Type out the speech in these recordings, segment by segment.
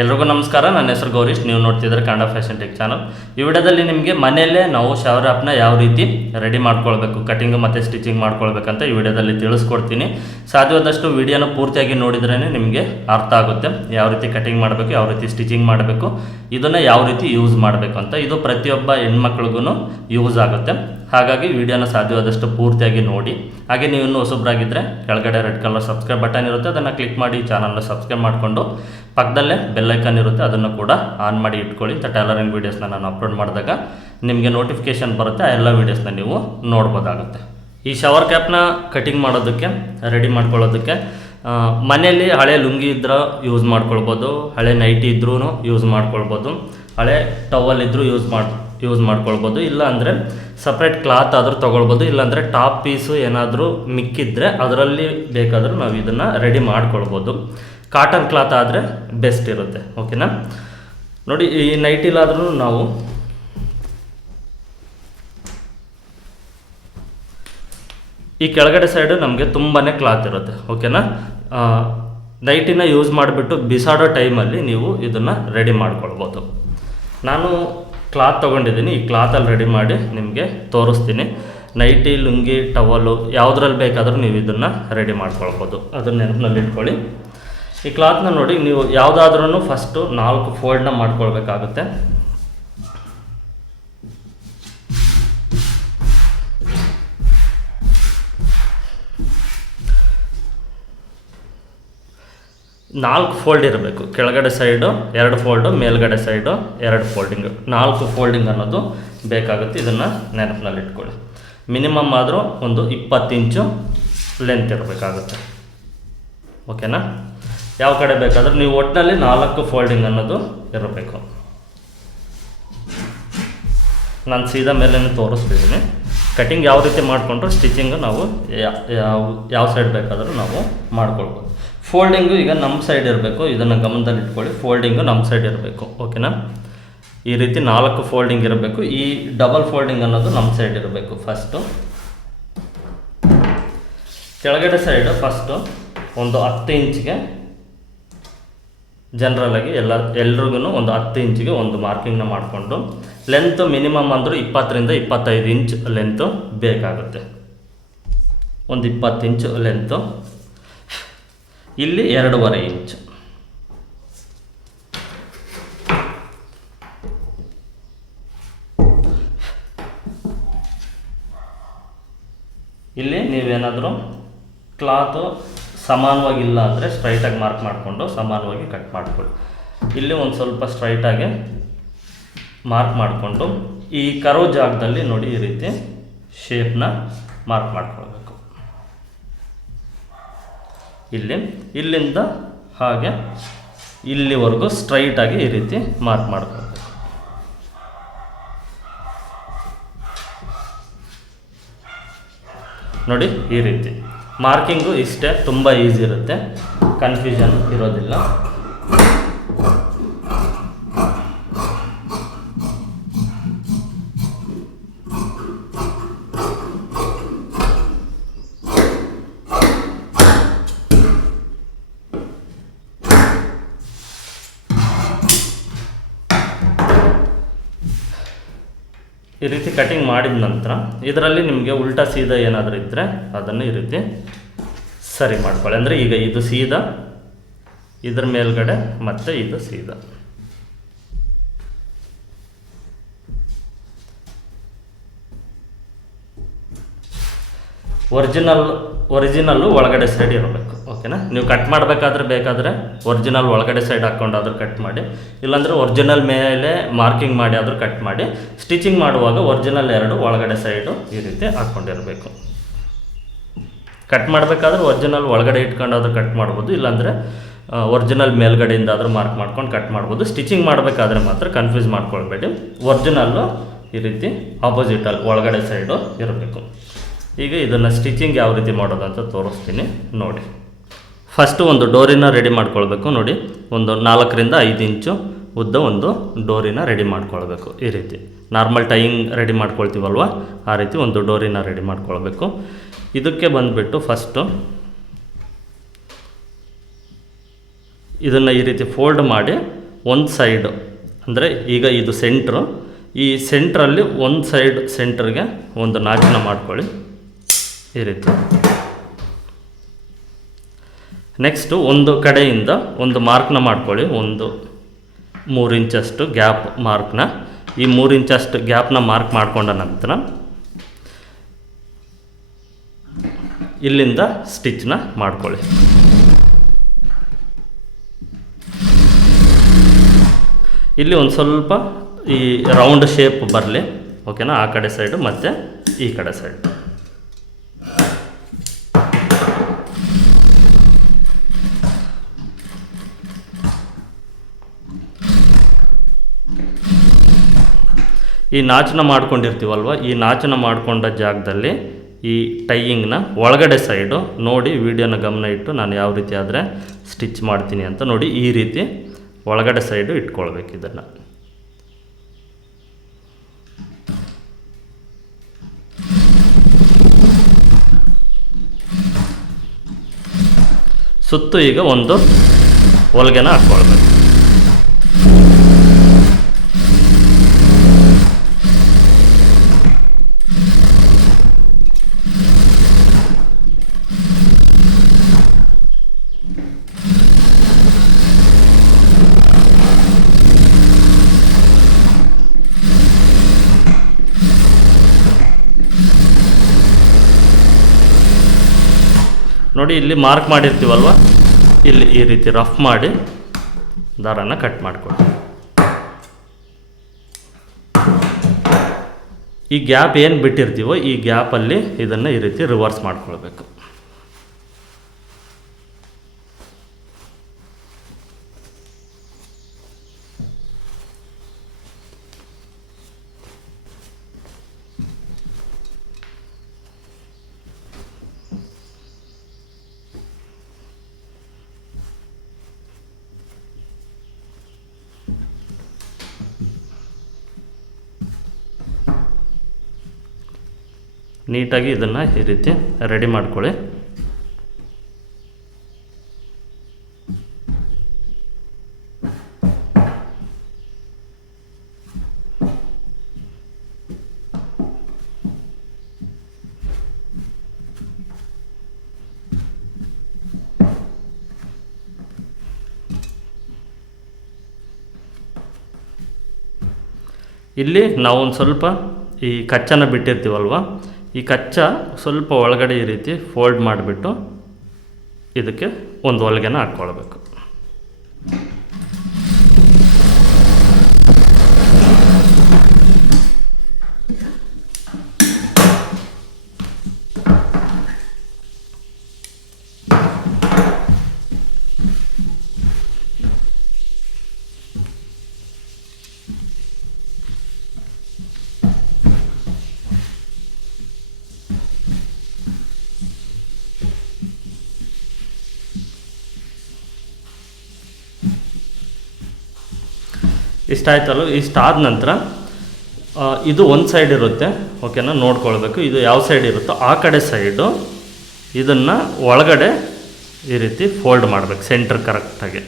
ಎಲ್ರಿಗೂ ನಮಸ್ಕಾರ. ನನ್ನ ಹೆಸರು ಗೌರೀಶ್. ನೀವು ನೋಡ್ತಿದ್ರೆ ಕನ್ನಡ ಫ್ಯಾಷನ್ ಟೆಕ್ ಚಾನಲ್. ಈ ವಿಡಿಯೋದಲ್ಲಿ ನಿಮಗೆ ಮನೆಯಲ್ಲೇ ನಾವು ಶವರ್ ಆ್ಯಪ್ನ ಯಾವ ರೀತಿ ರೆಡಿ ಮಾಡ್ಕೊಳ್ಬೇಕು, ಕಟಿಂಗ್ ಮತ್ತು ಸ್ಟಿಚಿಂಗ್ ಮಾಡ್ಕೊಳ್ಬೇಕಂತ ಈ ವಿಡಿಯೋದಲ್ಲಿ ತಿಳಿಸ್ಕೊಡ್ತೀನಿ. ಸಾಧ್ಯವಾದಷ್ಟು ವಿಡಿಯೋನ ಪೂರ್ತಿಯಾಗಿ ನೋಡಿದ್ರೇ ನಿಮಗೆ ಅರ್ಥ ಆಗುತ್ತೆ ಯಾವ ರೀತಿ ಕಟಿಂಗ್ ಮಾಡಬೇಕು, ಯಾವ ರೀತಿ ಸ್ಟಿಚಿಂಗ್ ಮಾಡಬೇಕು, ಇದನ್ನು ಯಾವ ರೀತಿ ಯೂಸ್ ಮಾಡಬೇಕು ಅಂತ. ಇದು ಪ್ರತಿಯೊಬ್ಬ ಹೆಣ್ಮಕ್ಳಿಗೂ ಯೂಸ್ ಆಗುತ್ತೆ. ಹಾಗಾಗಿ ವಿಡಿಯೋನ ಸಾಧ್ಯವಾದಷ್ಟು ಪೂರ್ತಿಯಾಗಿ ನೋಡಿ. ಹಾಗೆ ನೀವು ಇನ್ನೂ ಹೊಸಬ್ರಾಗಿದ್ದರೆ ಕೆಳಗಡೆ ರೆಡ್ ಕಲರ್ ಸಬ್ಸ್ಕ್ರೈಬ್ ಬಟನ್ ಇರುತ್ತೆ, ಅದನ್ನು ಕ್ಲಿಕ್ ಮಾಡಿ ಚಾನಲ್ನ ಸಬ್ಸ್ಕ್ರೈಬ್ ಮಾಡಿಕೊಂಡು ಪಕ್ಕದಲ್ಲೇ ಬೆಲ್ಲೈಕನ್ ಇರುತ್ತೆ, ಅದನ್ನು ಕೂಡ ಆನ್ ಮಾಡಿ ಇಟ್ಕೊಳ್ಳಿ. ಟೈಲರಿಂಗ್ ವೀಡಿಯೋಸ್ನ ನಾನು ಅಪ್ಲೋಡ್ ಮಾಡಿದಾಗ ನಿಮಗೆ ನೋಟಿಫಿಕೇಷನ್ ಬರುತ್ತೆ, ಆ ಎಲ್ಲ ವೀಡಿಯೋಸ್ನ ನೀವು ನೋಡ್ಬೋದಾಗುತ್ತೆ. ಈ ಶವರ್ ಕ್ಯಾಪ್ನ ಕಟಿಂಗ್ ಮಾಡೋದಕ್ಕೆ, ರೆಡಿ ಮಾಡ್ಕೊಳ್ಳೋದಕ್ಕೆ ಮನೆಯಲ್ಲಿ ಹಳೆ ಲುಂಗಿ ಇದ್ದರೆ ಯೂಸ್ ಮಾಡ್ಕೊಳ್ಬೋದು, ಹಳೆ ನೈಟಿ ಇದ್ರೂ ಯೂಸ್ ಮಾಡ್ಕೊಳ್ಬೋದು, ಹಳೆ ಟವಲ್ ಇದ್ದರೂ ಯೂಸ್ ಮಾಡ್ಕೊಳ್ಬೋದು. ಇಲ್ಲ ಅಂದರೆ ಸಪ್ರೇಟ್ ಕ್ಲಾತ್ ಆದರೂ ತೊಗೊಳ್ಬೋದು. ಇಲ್ಲಾಂದರೆ ಟಾಪ್ ಪೀಸು ಏನಾದರೂ ಮಿಕ್ಕಿದ್ರೆ ಅದರಲ್ಲಿ ಬೇಕಾದರೂ ನಾವು ಇದನ್ನು ರೆಡಿ ಮಾಡ್ಕೊಳ್ಬೋದು. ಕಾಟನ್ ಕ್ಲಾತ್ ಆದರೆ ಬೆಸ್ಟ್ ಇರುತ್ತೆ. ಓಕೆನಾ? ನೋಡಿ, ಈ ನೈಟಿಲಾದ್ರೂ ನಾವು ಈ ಕೆಳಗಡೆ ಸೈಡು ನಮಗೆ ತುಂಬಾ ಕ್ಲಾತ್ ಇರುತ್ತೆ. ಓಕೆನಾ? ನೈಟಿನ ಯೂಸ್ ಮಾಡಿಬಿಟ್ಟು ಬಿಸಾಡೋ ಟೈಮಲ್ಲಿ ನೀವು ಇದನ್ನು ರೆಡಿ ಮಾಡ್ಕೊಳ್ಬೋದು. ನಾನು ಕ್ಲಾತ್ ತೊಗೊಂಡಿದ್ದೀನಿ, ಈ ಕ್ಲಾತಲ್ಲಿ ರೆಡಿ ಮಾಡಿ ನಿಮಗೆ ತೋರಿಸ್ತೀನಿ. ನೈಟಿ, ಲುಂಗಿ, ಟವಲು ಯಾವುದ್ರಲ್ಲಿ ಬೇಕಾದರೂ ನೀವು ಇದನ್ನು ರೆಡಿ ಮಾಡ್ಕೊಳ್ಬೋದು. ಅದನ್ನು ನೆನಪಿನಲ್ಲಿ ಇಟ್ಕೊಳ್ಳಿ. ಈ ಕ್ಲಾತ್ನ ನೋಡಿ, ನೀವು ಯಾವುದಾದ್ರೂ ಫಸ್ಟು 4 ಫೋಲ್ಡ್ನ ಮಾಡ್ಕೊಳ್ಬೇಕಾಗುತ್ತೆ. ನಾಲ್ಕು ಫೋಲ್ಡ್ ಇರಬೇಕು. ಕೆಳಗಡೆ ಸೈಡು 2 ಫೋಲ್ಡು, ಮೇಲ್ಗಡೆ ಸೈಡು 2 ಫೋಲ್ಡಿಂಗು, 4 ಫೋಲ್ಡಿಂಗ್ ಅನ್ನೋದು ಬೇಕಾಗುತ್ತೆ. ಇದನ್ನು ನೆನಪಿನಲ್ಲಿ ಇಟ್ಕೊಳ್ಳಿ. ಮಿನಿಮಮ್ ಆದರೂ ಒಂದು 20 ಇಂಚು ಲೆಂತ್ ಇರಬೇಕಾಗುತ್ತೆ. ಓಕೆನಾ? ಯಾವ ಕಡೆ ಬೇಕಾದರೂ ನೀವು ಒಟ್ಟಿನಲ್ಲಿ 4 ಫೋಲ್ಡಿಂಗ್ ಅನ್ನೋದು ಇರಬೇಕು. ನಾನು ಸೀದಾ ಮೇಲೆ ತೋರಿಸ್ತಿದ್ದೀನಿ. ಕಟಿಂಗ್ ಯಾವ ರೀತಿ ಮಾಡಿಕೊಂಡ್ರೆ ಸ್ಟಿಚಿಂಗು ನಾವು ಯಾವ ಸೈಡ್ ಬೇಕಾದರೂ ನಾವು ಮಾಡ್ಕೊಳ್ಬೋದು. ಫೋಲ್ಡಿಂಗು ಈಗ ನಮ್ಮ ಸೈಡ್ ಇರಬೇಕು, ಇದನ್ನು ಗಮನದಲ್ಲಿ ಇಟ್ಕೊಳ್ಳಿ. ಫೋಲ್ಡಿಂಗು ನಮ್ಮ ಸೈಡ್ ಇರಬೇಕು. ಓಕೆನಾ? ಈ ರೀತಿ 4 ಫೋಲ್ಡಿಂಗ್ ಇರಬೇಕು. ಈ ಡಬಲ್ ಫೋಲ್ಡಿಂಗ್ ಅನ್ನೋದು ನಮ್ಮ ಸೈಡ್ ಇರಬೇಕು. ಫಸ್ಟು ಕೆಳಗಡೆ ಸೈಡು ಫಸ್ಟು ಒಂದು 10 ಇಂಚಿಗೆ ಜನರಲಾಗಿ ಎಲ್ರಿಗೂ ಒಂದು 10 ಇಂಚಿಗೆ ಒಂದು ಮಾರ್ಕಿಂಗ್ನ ಮಾಡಿಕೊಂಡು, ಲೆಂತ್ ಮಿನಿಮಮ್ ಅಂದರೂ 20 ರಿಂದ 25 ಇಂಚ್ ಲೆಂತು ಬೇಕಾಗುತ್ತೆ. ಒಂದು 20 ಇಂಚು ಲೆಂತು. ಇಲ್ಲಿ 2.5 ಇಂಚು. ಇಲ್ಲಿ ನೀವೇನಾದರೂ ಕ್ಲಾತು ಸಮಾನವಾಗಿಲ್ಲ ಅಂದರೆ ಸ್ಟ್ರೈಟಾಗಿ ಮಾರ್ಕ್ ಮಾಡಿಕೊಂಡು ಸಮಾನವಾಗಿ ಕಟ್ ಮಾಡಿಕೊಳ್ಳಿ. ಇಲ್ಲಿ ಒಂದು ಸ್ವಲ್ಪ ಸ್ಟ್ರೈಟಾಗಿ ಮಾರ್ಕ್ ಮಾಡಿಕೊಂಡು ಈ ಕರ್ವ್ ಜಾಗದಲ್ಲಿ ನೋಡಿ ಈ ರೀತಿ ಶೇಪ್ನ ಮಾರ್ಕ್ ಮಾಡ್ಕೊಳ್ಬೇಕು. ಇಲ್ಲಿಂದ ಹಾಗೆ ಇಲ್ಲಿವರೆಗೂ ಸ್ಟ್ರೈಟಾಗಿ ಈ ರೀತಿ ಮಾರ್ಕ್ ಮಾಡ್ಕೊಳ್ಬೇಕು. ನೋಡಿ, ಈ ರೀತಿ ಮಾರ್ಕಿಂಗು ಇಷ್ಟೇ, ತುಂಬ ಈಸಿ ಇರುತ್ತೆ, ಕನ್ಫ್ಯೂಷನ್ ಇರೋದಿಲ್ಲ. ಈ ರೀತಿ ಕಟಿಂಗ್ ಮಾಡಿದ ನಂತರ ಇದರಲ್ಲಿ ನಿಮಗೆ ಉಲ್ಟಾ ಸೀದಾ ಏನಾದರೂ ಇದ್ದರೆ ಅದನ್ನು ಈ ರೀತಿ ಸರಿ ಮಾಡ್ಕೊಳ್ಳಿ. ಅಂದರೆ ಈಗ ಇದು ಸೀದಾ, ಇದ್ರ ಮೇಲ್ಗಡೆ ಮತ್ತು ಇದು ಸೀದಾ. ಒರಿಜಿನಲ್ಲು ಒಳಗಡೆ ಸೈಡ್ ಇರಬೇಕು. ಓಕೆನಾ? ನೀವು ಕಟ್ ಮಾಡಬೇಕಾದ್ರೆ ಬೇಕಾದರೆ ಒರಿಜಿನಲ್ ಒಳಗಡೆ ಸೈಡ್ ಹಾಕ್ಕೊಂಡಾದರೂ ಕಟ್ ಮಾಡಿ, ಇಲ್ಲಾಂದರೆ ಒರಿಜಿನಲ್ ಮೇಲೆ ಮಾರ್ಕಿಂಗ್ ಮಾಡಿ ಆದರೂ ಕಟ್ ಮಾಡಿ. ಸ್ಟಿಚಿಂಗ್ ಮಾಡುವಾಗ ಒರಿಜಿನಲ್ 2 ಒಳಗಡೆ ಸೈಡು ಈ ರೀತಿ ಹಾಕ್ಕೊಂಡಿರಬೇಕು. ಕಟ್ ಮಾಡಬೇಕಾದ್ರೆ ಒರಿಜಿನಲ್ ಒಳಗಡೆ ಇಟ್ಕೊಂಡಾದರೂ ಕಟ್ ಮಾಡ್ಬೋದು, ಇಲ್ಲಾಂದರೆ ಒರಿಜಿನಲ್ ಮೇಲ್ಗಡೆಯಿಂದ ಆದರೂ ಮಾರ್ಕ್ ಮಾಡ್ಕೊಂಡು ಕಟ್ ಮಾಡ್ಬೋದು. ಸ್ಟಿಚಿಂಗ್ ಮಾಡಬೇಕಾದ್ರೆ ಮಾತ್ರ ಕನ್ಫ್ಯೂಸ್ ಮಾಡ್ಕೊಳ್ಬೇಡಿ. ಒರಿಜಿನಲ್ಲು ಈ ರೀತಿ ಆಪೋಸಿಟಲ್ಲಿ ಒಳಗಡೆ ಸೈಡು ಇರಬೇಕು. ಈಗ ಇದನ್ನು ಸ್ಟಿಚಿಂಗ್ ಯಾವ ರೀತಿ ಮಾಡೋದು ಅಂತ ತೋರಿಸ್ತೀನಿ ನೋಡಿ. ಫಸ್ಟು ಒಂದು ಡೋರಿನ ರೆಡಿ ಮಾಡ್ಕೊಳ್ಬೇಕು. ನೋಡಿ, ಒಂದು 4 ರಿಂದ 5 ಇಂಚು ಉದ್ದ ಒಂದು ಡೋರಿನ ರೆಡಿ ಮಾಡ್ಕೊಳ್ಬೇಕು. ಈ ರೀತಿ ನಾರ್ಮಲ್ ಟೈಯಿಂಗ್ ರೆಡಿ ಮಾಡ್ಕೊಳ್ತೀವಲ್ವ, ಆ ರೀತಿ ಒಂದು ಡೋರಿನ ರೆಡಿ ಮಾಡ್ಕೊಳ್ಬೇಕು. ಇದಕ್ಕೆ ಬಂದುಬಿಟ್ಟು ಫಸ್ಟು ಇದನ್ನು ಈ ರೀತಿ ಫೋಲ್ಡ್ ಮಾಡಿ ಒಂದು ಸೈಡು ಅಂದರೆ ಈಗ ಇದು ಸೆಂಟ್ರು, ಈ ಸೆಂಟ್ರಲ್ಲಿ ಒಂದು ಸೈಡ್ ಸೆಂಟ್ರಿಗೆ ಒಂದು ನಾಚನ್ನ ಮಾಡ್ಕೊಳ್ಳಿ ಈ ರೀತಿ. ನೆಕ್ಸ್ಟು ಒಂದು ಕಡೆಯಿಂದ ಒಂದು ಮಾರ್ಕ್ನ ಮಾಡ್ಕೊಳ್ಳಿ, ಒಂದು 3 ಇಂಚಷ್ಟು ಗ್ಯಾಪ್ ಮಾರ್ಕ್ನ. ಈ 3 ಇಂಚಷ್ಟು ಗ್ಯಾಪ್ನ ಮಾರ್ಕ್ ಮಾಡಿಕೊಂಡ ನಂತರ ಇಲ್ಲಿಂದ ಸ್ಟಿಚ್ನ ಮಾಡ್ಕೊಳ್ಳಿ. ಇಲ್ಲಿ ಒಂದು ಸ್ವಲ್ಪ ಈ ರೌಂಡ್ ಶೇಪ್ ಬರಲಿ, ಓಕೆನಾ, ಆ ಕಡೆ ಸೈಡು ಮತ್ತು ಈ ಕಡೆ ಸೈಡ್. ಈ ನಾಚನ್ನ ಮಾಡ್ಕೊಂಡಿರ್ತೀವಲ್ವ, ಈ ನಾಚನ್ನ ಮಾಡಿಕೊಂಡ ಜಾಗದಲ್ಲಿ ಈ ಟೈಯಿಂಗ್ನ ಒಳಗಡೆ ಸೈಡು ನೋಡಿ, ವಿಡಿಯೋನ ಗಮನ ಇಟ್ಟು ನಾನು ಯಾವ ರೀತಿ ಆದರೆ ಸ್ಟಿಚ್ ಮಾಡ್ತೀನಿ ಅಂತ ನೋಡಿ, ಈ ರೀತಿ ಒಳಗಡೆ ಸೈಡು ಇಟ್ಕೊಳ್ಬೇಕು ಇದನ್ನು. ಸುತ್ತು ಈಗ ಒಂದು ಹೊಲಿಗೆನ ಹಾಕ್ಕೊಳ್ಬೇಕು. ನೋಡಿ, ಇಲ್ಲಿ ಮಾರ್ಕ್ ಮಾಡಿರ್ತೀವಲ್ವ, ಇಲ್ಲಿ ಈ ರೀತಿ ರಫ್ ಮಾಡಿ ದಾರನ ಕಟ್ ಮಾಡಿಕೊಳ್ಳಿ. ಈ ಗ್ಯಾಪ್ ಏನು ಬಿಟ್ಟಿರ್ತೀವೋ ಈ ಗ್ಯಾಪಲ್ಲಿ ಇದನ್ನು ಈ ರೀತಿ ರಿವರ್ಸ್ ಮಾಡ್ಕೊಳ್ಬೇಕು. ನೀಟಾಗಿ ಇದನ್ನು ಈ ರೀತಿ ರೆಡಿ ಮಾಡ್ಕೊಳ್ಳಿ. ಇಲ್ಲಿ ನಾವು ಒಂದು ಸ್ವಲ್ಪ ಈ ಕಚ್ಚನ ಬಿಟ್ಟಿರ್ತೀವಲ್ವ, ಈ ಕಚ್ಚಾ ಸ್ವಲ್ಪ ಒಳಗಡೆ ಈ ರೀತಿ ಫೋಲ್ಡ್ ಮಾಡಿಬಿಟ್ಟು ಇದಕ್ಕೆ ಒಂದು ಹೊಲಿಗೆನ ಹಾಕ್ಕೊಳ್ಬೇಕು. ಇಷ್ಟಾಯ್ತಲ್ಲ. ಇಷ್ಟಾದ ನಂತರ ಇದು ಒಂದು ಸೈಡ್ ಇರುತ್ತೆ, ಓಕೆನಾ, ನೋಡ್ಕೊಳ್ಬೇಕು. ಇದು ಯಾವ ಸೈಡ್ ಇರುತ್ತೋ ಆ ಕಡೆ ಸೈಡು ಇದನ್ನು ಒಳಗಡೆ ಈ ರೀತಿ ಫೋಲ್ಡ್ ಮಾಡಬೇಕು ಸೆಂಟ್ರ್ ಕರೆಕ್ಟಾಗಿ.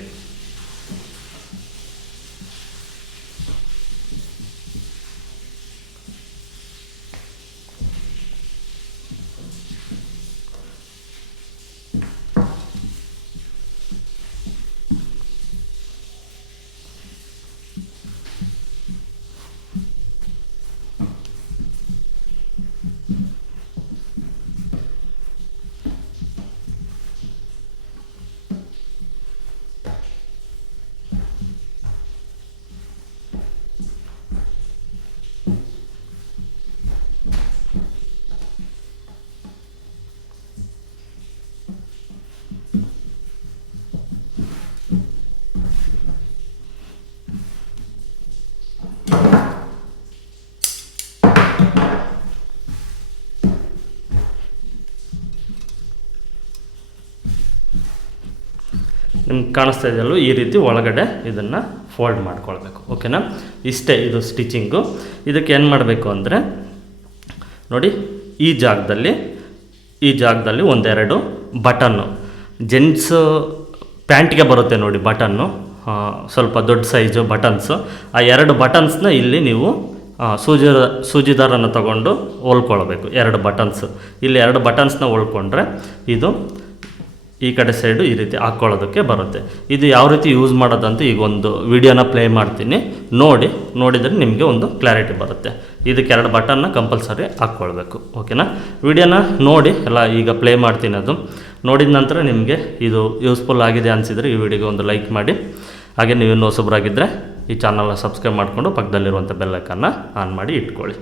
ನಿಮ್ಗೆ ಕಾಣಿಸ್ತಾ ಇದೆಯಲ್ಲೂ ಈ ರೀತಿ ಒಳಗಡೆ ಇದನ್ನು ಫೋಲ್ಡ್ ಮಾಡ್ಕೊಳ್ಬೇಕು, ಓಕೆನಾ. ಇಷ್ಟೇ ಇದು ಸ್ಟಿಚಿಂಗು. ಇದಕ್ಕೆ ಏನು ಮಾಡಬೇಕು ಅಂದರೆ ನೋಡಿ, ಈ ಜಾಗದಲ್ಲಿ ಒಂದೆರಡು ಬಟನ್ನು, ಜೆಂಟ್ಸ್ ಪ್ಯಾಂಟ್ಗೆ ಬರುತ್ತೆ ನೋಡಿ ಬಟನ್ನು, ಸ್ವಲ್ಪ ದೊಡ್ಡ ಸೈಜು ಬಟನ್ಸು, ಆ 2 ಬಟನ್ಸ್ನ ಇಲ್ಲಿ ನೀವು ಸೂಜಿ ದಾರನ ತಗೊಂಡು ಹೊಲ್ಕೊಳ್ಬೇಕು. 2 ಬಟನ್ಸ್, ಇಲ್ಲಿ 2 ಬಟನ್ಸ್ನ ಹೊಲ್ಕೊಂಡ್ರೆ ಇದು ಈ ಕಡೆ ಸೈಡು ಈ ರೀತಿ ಹಾಕ್ಕೊಳ್ಳೋದಕ್ಕೆ ಬರುತ್ತೆ. ಇದು ಯಾವ ರೀತಿ ಯೂಸ್ ಮಾಡೋದಂತ ಈಗ ಒಂದು ವಿಡಿಯೋನ ಪ್ಲೇ ಮಾಡ್ತೀನಿ, ನೋಡಿದರೆ ನಿಮಗೆ ಒಂದು ಕ್ಲಾರಿಟಿ ಬರುತ್ತೆ. ಇದಕ್ಕೆ 2 ಬಟನ್ನ ಕಂಪಲ್ಸರಿ ಹಾಕ್ಕೊಳ್ಬೇಕು. ಓಕೆನಾ? ವಿಡಿಯೋನ ನೋಡಿ ಎಲ್ಲ ಈಗ ಪ್ಲೇ ಮಾಡ್ತೀನಿ. ಅದು ನೋಡಿದ ನಂತರ ನಿಮಗೆ ಇದು ಯೂಸ್ಫುಲ್ ಆಗಿದೆ ಅನಿಸಿದರೆ ಈ ವಿಡಿಯೋಗೆ ಒಂದು ಲೈಕ್ ಮಾಡಿ. ಹಾಗೆ ನೀವಿನ್ನೂ ಹೊಸಬರಾಗಿದ್ದರೆ ಈ ಚಾನಲ್ನ ಸಬ್ಸ್ಕ್ರೈಬ್ ಮಾಡಿಕೊಂಡು ಪಕ್ಕದಲ್ಲಿರುವಂಥ ಬೆಲ್ ಐಕಾನ್ನ ಆನ್ ಮಾಡಿ ಇಟ್ಕೊಳ್ಳಿ.